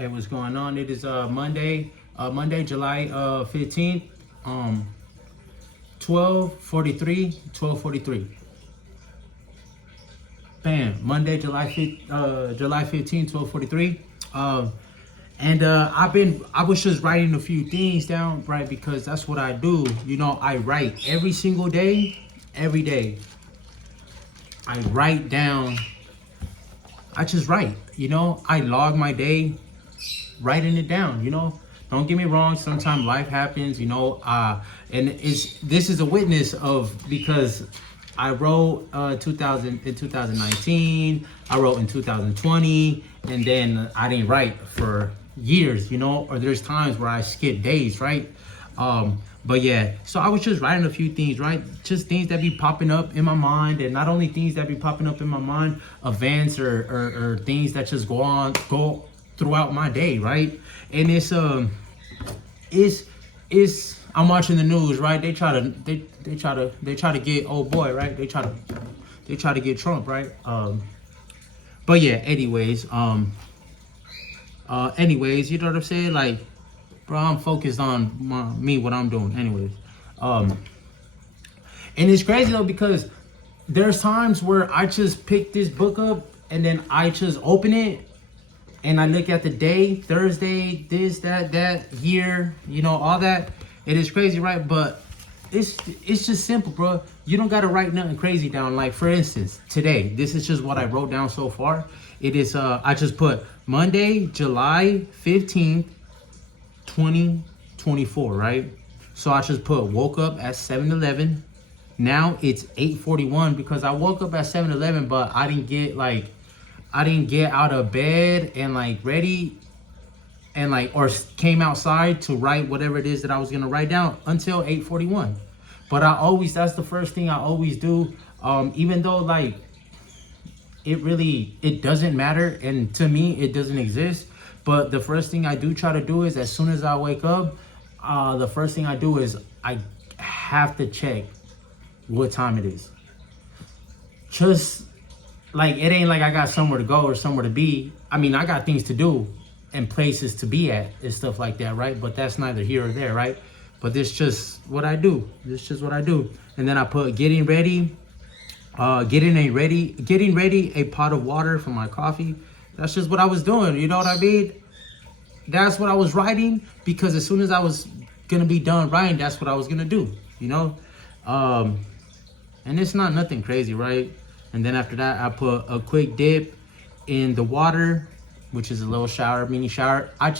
Hey, what's going on? It is Monday, July 15th, 12:43. Bam, Monday, July 15th, 12:43. And I was just writing a few things down, right? Because that's what I do. You know, I write every single day, every day. I write down. I just write. You know, I log my day, writing it down. You know, don't get me wrong. Sometimes life happens. You know, and this is a witness of, because I wrote 2019. I wrote in 2020, and then I didn't write for years. You know, or there's times where I skip days, right? But yeah, so I was just writing a few things, right? Just things that be popping up in my mind, and not only things that be popping up in my mind, events or things that just go throughout my day, right? And it's I'm watching the news, right? They try to get old boy, right? They try to get Trump, right? But yeah, anyways, you know what I'm saying? Like, bro, I'm focused on what I'm doing, anyways. And it's crazy though, because there's times where I just pick this book up and then I just open it and I look at the day, Thursday, this, that, year, you know, all that. It is crazy, right? But it's just simple, bro. You don't gotta write nothing crazy down. Like, for instance, today, this is just what I wrote down so far. It is I just put Monday, July 15th, 2024, right? So I just put woke up at 7-Eleven. Now it's 8:41 because I woke up at 7-Eleven, but I didn't get out of bed and like ready and like, or came outside to write whatever it is that I was gonna write down until 8:41. But that's the first thing I always do. Even though like it doesn't matter, and to me it doesn't exist. But the first thing I do try to do is, as soon as I wake up, the first thing I do is I have to check what time it is. Just like, it ain't like I got somewhere to go or somewhere to be. I mean, I got things to do and places to be at and stuff like that, right? But that's neither here or there, right? But this just what I do. This is just what I do. And then I put getting ready a pot of water for my coffee. That's just what I was doing, you know what I mean? That's what I was writing, because as soon as I was gonna be done writing, that's what I was gonna do, you know? And it's not nothing crazy, right? And then after that, I put a quick dip in the water, which is a little shower, mini shower. I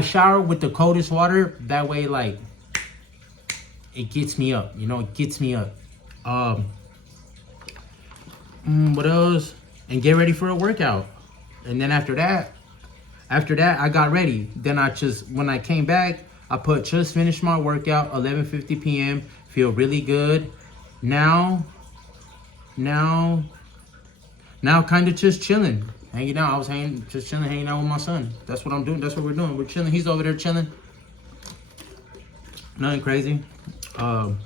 shower with the coldest water. That way, like, it gets me up, you know, it gets me up. What else? And get ready for a workout. And then after that, I got ready. Then when I came back, I put just finished my workout, 11:50 p.m. Feel really good. Now kind of just chilling, hanging out. I was hanging out with my son. That's what I'm doing. That's what we're doing. We're chilling. He's over there chilling. Nothing crazy. And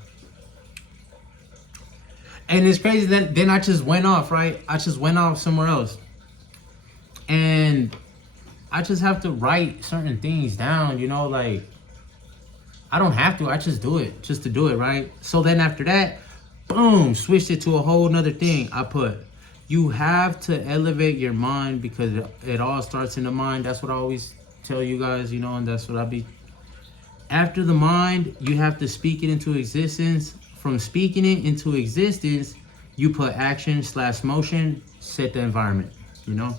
it's crazy that then I just went off, right? I just went off somewhere else. And I just have to write certain things down, you know, like, I don't have to, I just do it, just to do it, right? So then after that, boom, switched it to a whole nother thing. I put, you have to elevate your mind, because it all starts in the mind. That's what I always tell you guys, you know, and that's what after the mind, you have to speak it into existence. From speaking it into existence, you put action/motion, set the environment, you know?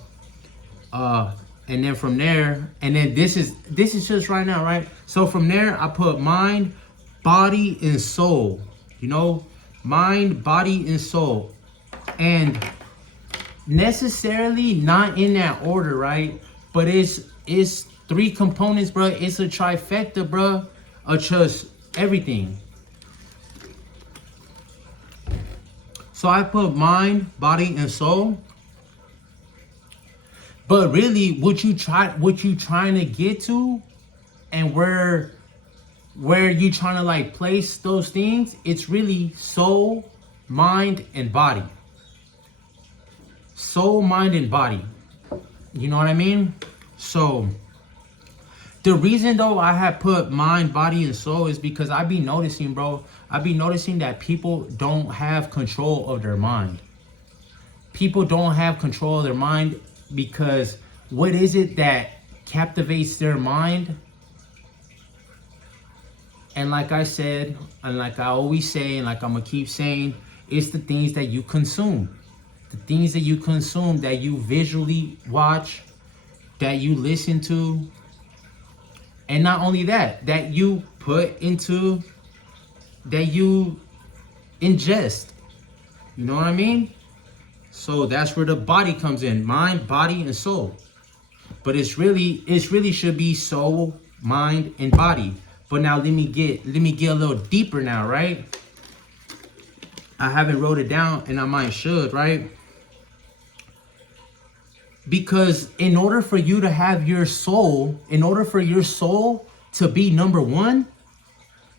And then from there, and then this is just right now, right? So from there, I put mind, body, and soul, you know? Mind, body, and soul. And necessarily not in that order, right? But it's three components, bro. It's a trifecta, bro, of just everything. So I put mind, body, and soul. But really, what you trying to get to, and where you trying to like place those things, it's really soul, mind, and body. Soul, mind, and body. You know what I mean? So The reason though I have put mind, body, and soul is because I be noticing, bro. I be noticing that people don't have control of their mind. People don't have control of their mind because what is it that captivates their mind? And like I said, and like I always say, and like I'm gonna keep saying, it's the things that you consume. The things that you consume, that you visually watch, that you listen to, and not only that, that you put into, that you ingest. You know what I mean? So that's where the body comes in, mind, body, and soul. But it's really should be soul, mind, and body. But now let me get a little deeper now, right? I haven't wrote it down, and I might should, right? Because in order for you to have your soul, in order for your soul to be number one,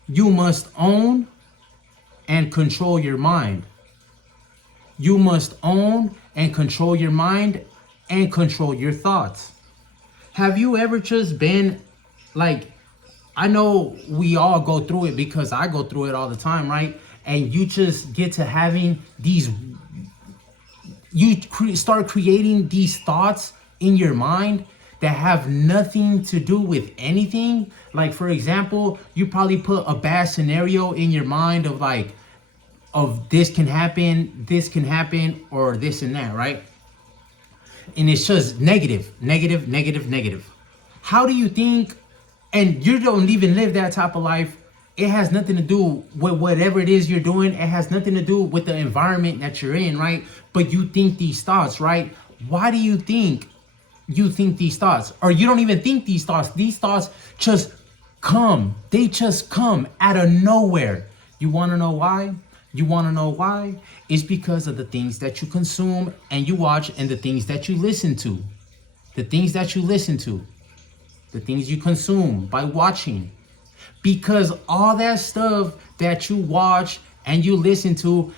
you must own and control your mind. You must own and control your mind and control your thoughts. Have you ever just been like, I know we all go through it because I go through it all the time, right? And you just get to having these, start creating these thoughts in your mind that have nothing to do with anything. Like, for example, you probably put a bad scenario in your mind of like, of this can happen, or this and that, right? And it's just negative. How do you think, and you don't even live that type of life, it has nothing to do with whatever it is you're doing. It has nothing to do with the environment that you're in, right? But you think these thoughts, right? Why do you think these thoughts? Or you don't even think these thoughts. These thoughts just come. They just come out of nowhere. You want to know why? You want to know why? It's because of the things that you consume and you watch, and the things that you listen to. The things that you listen to. The things you consume by watching. Because all that stuff that you watch and you listen to,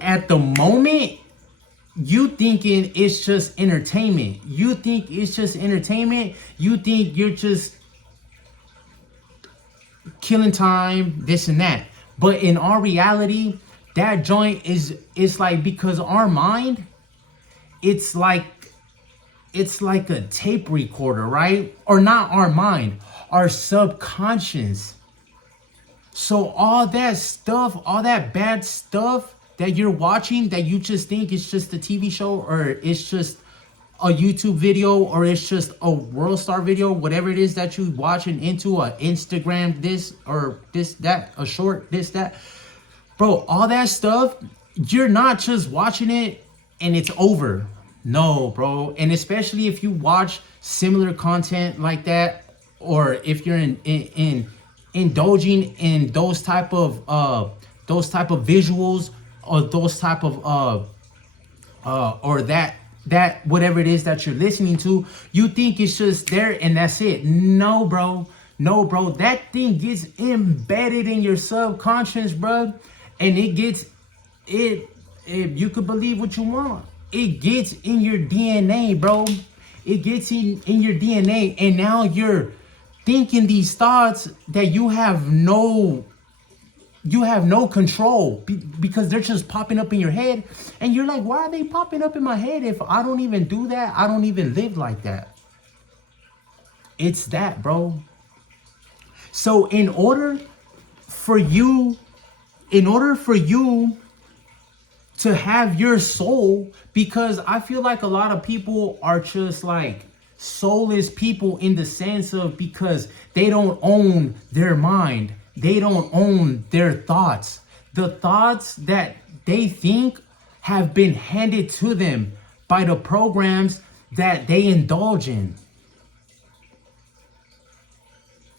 at the moment, you thinking it's just entertainment. You think it's just entertainment. You think you're just killing time, this and that. But in our reality, that joint it's like, because our mind, it's like a tape recorder, right? Or not our mind, our subconscious. So all that stuff, all that bad stuff that you're watching, that you just think it's just a TV show, or it's just a YouTube video, or it's just a World Star video, whatever it is that you watching into, a Instagram this or this, that, a short, this, that. Bro, all that stuff, you're not just watching it and it's over. No, bro. And especially if you watch similar content like that, or if you're indulging in those type of visuals, or those type of or that whatever it is that you're listening to, you think it's just there and that's it. No, bro. That thing gets embedded in your subconscious, bro. And it gets, if you could believe what you want, it gets in your DNA, bro. It gets in your DNA. And now you're thinking these thoughts that you have no control, because they're just popping up in your head. And you're like, why are they popping up in my head if I don't even do that? I don't even live like that. It's that, bro. So in order for you to have your soul, because I feel like a lot of people are just like soulless people, in the sense of, because they don't own their mind. They don't own their thoughts. The thoughts that they think have been handed to them by the programs that they indulge in.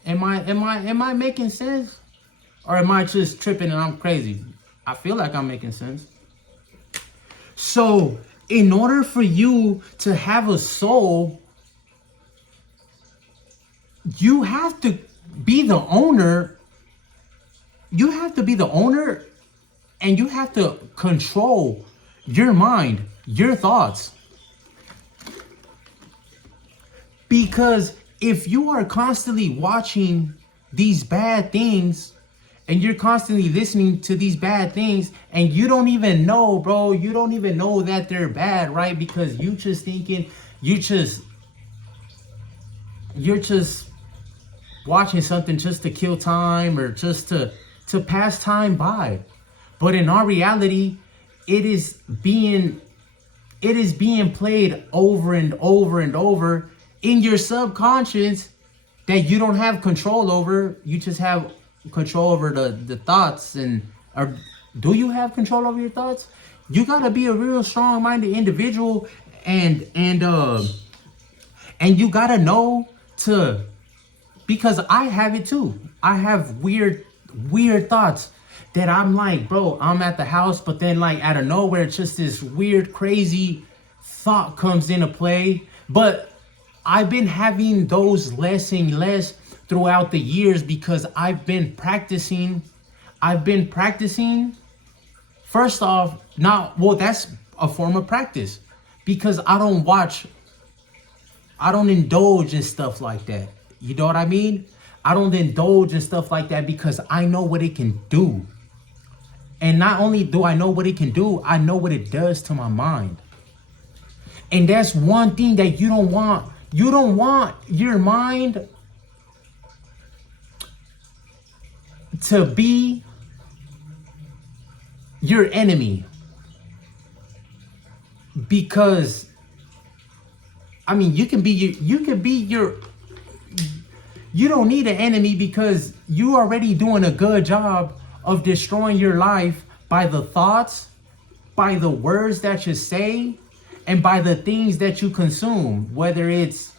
Am I making sense? Or am I just tripping and I'm crazy? I feel like I'm making sense. So, in order for you to have a soul, you have to be the owner. You have to be the owner, and you have to control your mind, your thoughts. Because if you are constantly watching these bad things and you're constantly listening to these bad things and you don't even know, bro, you don't even know that they're bad, right? Because you just thinking, you're just watching something just to kill time or just to pass time by. But in our reality, it is being played over and over and over in your subconscious that you don't have control over. You just have control over the thoughts. Or do you have control over your thoughts? You gotta be a real strong-minded individual, and you gotta know to, because I have it too. I have weird thoughts that I'm like, bro, I'm at the house, but then like out of nowhere, just this weird, crazy thought comes into play. But I've been having those less and less throughout the years because I've been practicing. First off, that's a form of practice because I don't indulge in stuff like that. You know what I mean? I don't indulge in stuff like that because I know what it can do. And not only do I know what it can do, I know what it does to my mind. And that's one thing that you don't want. You don't want your mind to be your enemy. Because, I mean, you don't need an enemy because you already doing a good job of destroying your life by the thoughts, by the words that you say, and by the things that you consume, whether it's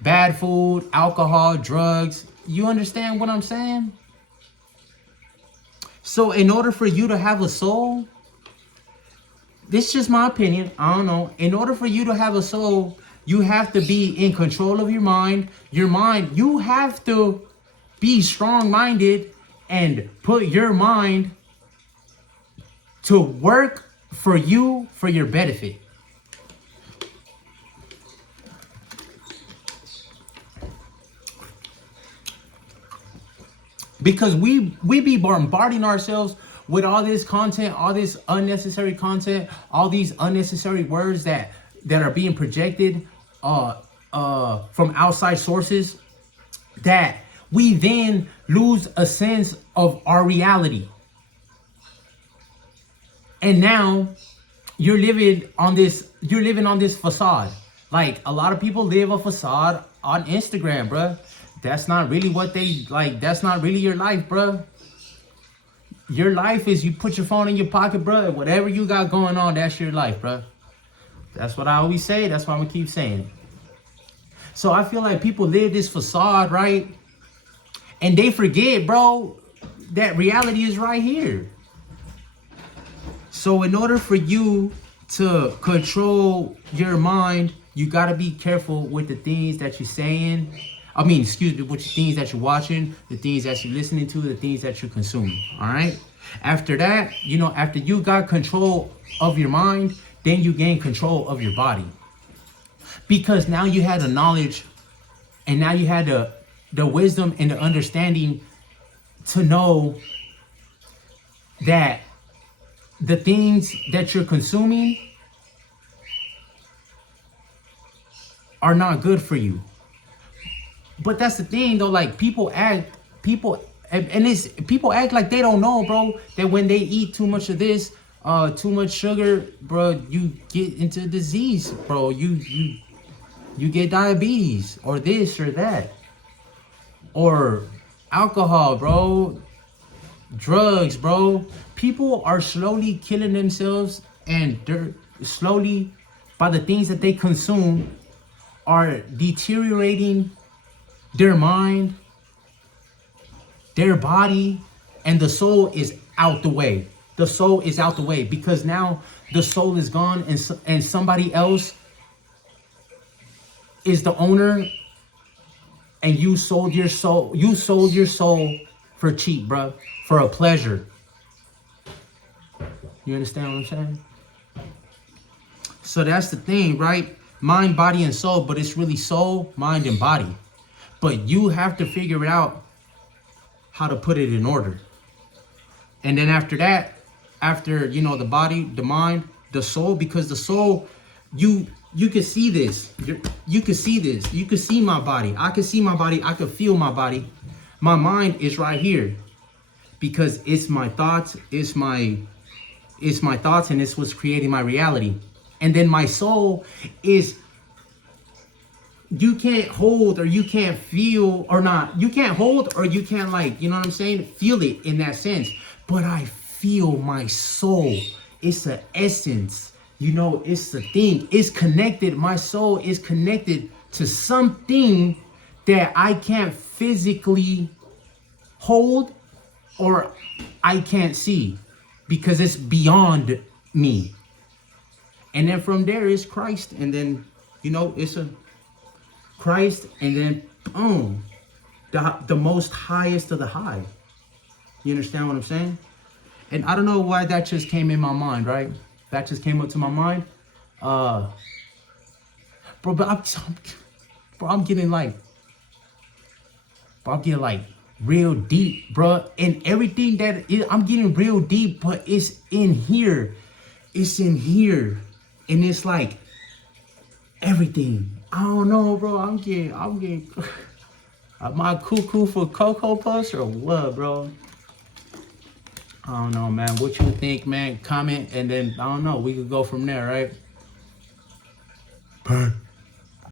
bad food, alcohol, drugs. You understand what I'm saying? So in order for you to have a soul, this is just my opinion, I don't know. In order for you to have a soul, you have to be in control of your mind. You have to be strong-minded and put your mind to work for you, for your benefit. Because we be bombarding ourselves with all this content, all this unnecessary content, all these unnecessary words that are being projected from outside sources, that we then lose a sense of our reality. And now you're living on this facade. Like a lot of people live a facade on Instagram, bruh. That's not really what they like. That's not really your life, bruh. Your life is you put your phone in your pocket, bruh. Whatever you got going on, that's your life, bruh. That's what I always say. That's why I'm gonna keep saying it. So I feel like people live this facade, right? And they forget, bro, that reality is right here. So in order for you to control your mind, you gotta be careful with the things that you're saying. With the things that you're watching, the things that you're listening to, the things that you're consuming. All right. After that, after you got control of your mind, then you gain control of your body. Because now you had the knowledge, and now you had the wisdom and the understanding to know that the things that you're consuming are not good for you. But that's the thing, though. Like people act like they don't know, bro. That when they eat too much of this, too much sugar, bro, you get into disease, bro. You get diabetes or this or that, or alcohol, bro. Drugs, bro. People are slowly killing themselves, and they're slowly, by the things that they consume, are deteriorating their mind, their body, and the soul is out the way. The soul is out the way because now the soul is gone, and somebody else is the owner, and you sold your soul. You sold your soul for cheap, bro, for a pleasure. You understand what I'm saying? So that's the thing, right? Mind, body, and soul, but it's really soul, mind, and body. But you have to figure it out how to put it in order. And then after that, after, you know, the body, the mind, the soul, because the soul, you can see this. You can see this. You can see my body. I can see my body. I can feel my body. My mind is right here because it's my thoughts. It's my thoughts, and it's what's creating my reality. And then my soul is, you can't hold or you can't feel or not. You can't hold or you can't, like, you know what I'm saying? Feel it in that sense. But I feel my soul. It's an essence. You know, it's the thing. It's connected. My soul is connected to something that I can't physically hold or I can't see because it's beyond me. And then from there is Christ. And then, you know, it's a Christ, and then boom, the most highest of the high. You understand what I'm saying? And I don't know why that just came in my mind, right? That just came up to my mind. Bro, I'm getting like real deep, bro. And everything I'm getting real deep, but it's in here. It's in here. And it's like everything. I don't know, bro. I'm getting am I cuckoo for Cocoa Puffs or what, bro? I don't know, man. What you think, man? Comment, and then I don't know. We could go from there, right?